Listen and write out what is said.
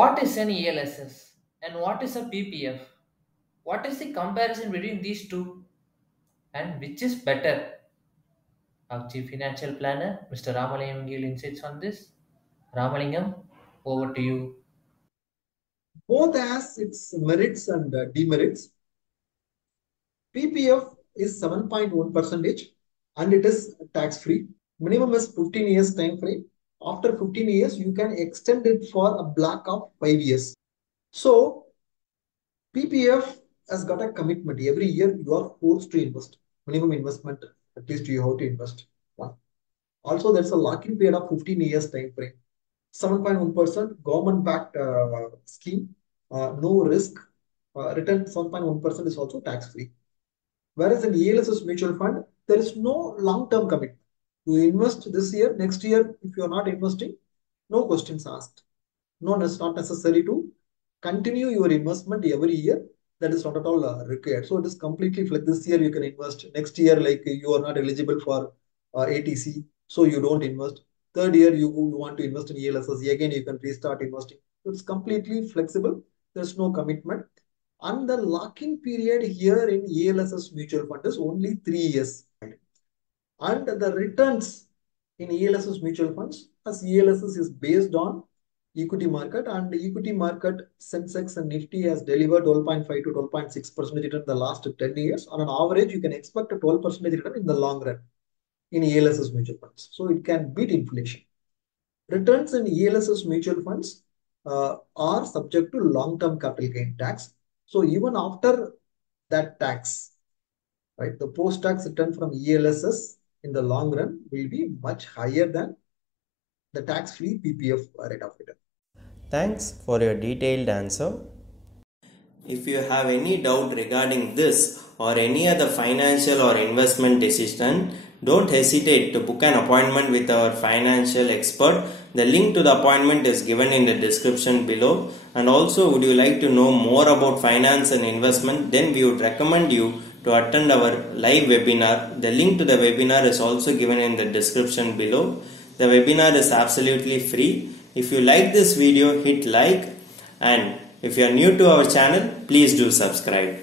what is an ELSS and what is a PPF? What is the comparison between these two and which is better? Our Chief Financial Planner, Mr. Ramalingam, will insights on this. Ramalingam, over to you. Both has its merits and demerits. PPF is 7.1 percentage and it is tax free. Minimum is 15 years time frame. After 15 years, you can extend it for a block of 5 years. So PPF has got a commitment. Every year you are forced to invest. Minimum investment, at least you have to invest. One. Also, there's a lock-in period of 15 years time frame. 7.1% government-backed scheme, no risk. Return 7.1% is also tax-free. Whereas in ELSS mutual fund, there is no long-term commitment. You invest this year, next year, if you are not investing, no questions asked. No, it's not necessary to continue your investment every year. That is not at all required. So it is completely like this year you can invest. Next year, like you are not eligible for ATC, so you don't invest. Third year, you want to invest in ELSS, again you can restart investing. It's completely flexible. There's no commitment. And the lock-in period here in ELSS mutual fund is only 3 years. And the returns in ELSS mutual funds, as ELSS is based on equity market, and equity market Sensex and Nifty has delivered 12.5 to 12.6% return in the last 10 years. On an average, you can expect a 12% return in the long run in ELSS mutual funds. So it can beat inflation. Returns in ELSS mutual funds are subject to long-term capital gain tax. So even after that tax, right, the post-tax return from ELSS in the long run will be much higher than the tax-free PPF rate of return. Thanks for your detailed answer. If you have any doubt regarding this or any other financial or investment decision, don't hesitate to book an appointment with our financial expert. The link to the appointment is given in the description below. And also, would you like to know more about finance and investment? Then we would recommend you to attend our live webinar. The link to the webinar is also given in the description below. The webinar is absolutely free. If you like this video, hit like, and if you are new to our channel, please do subscribe.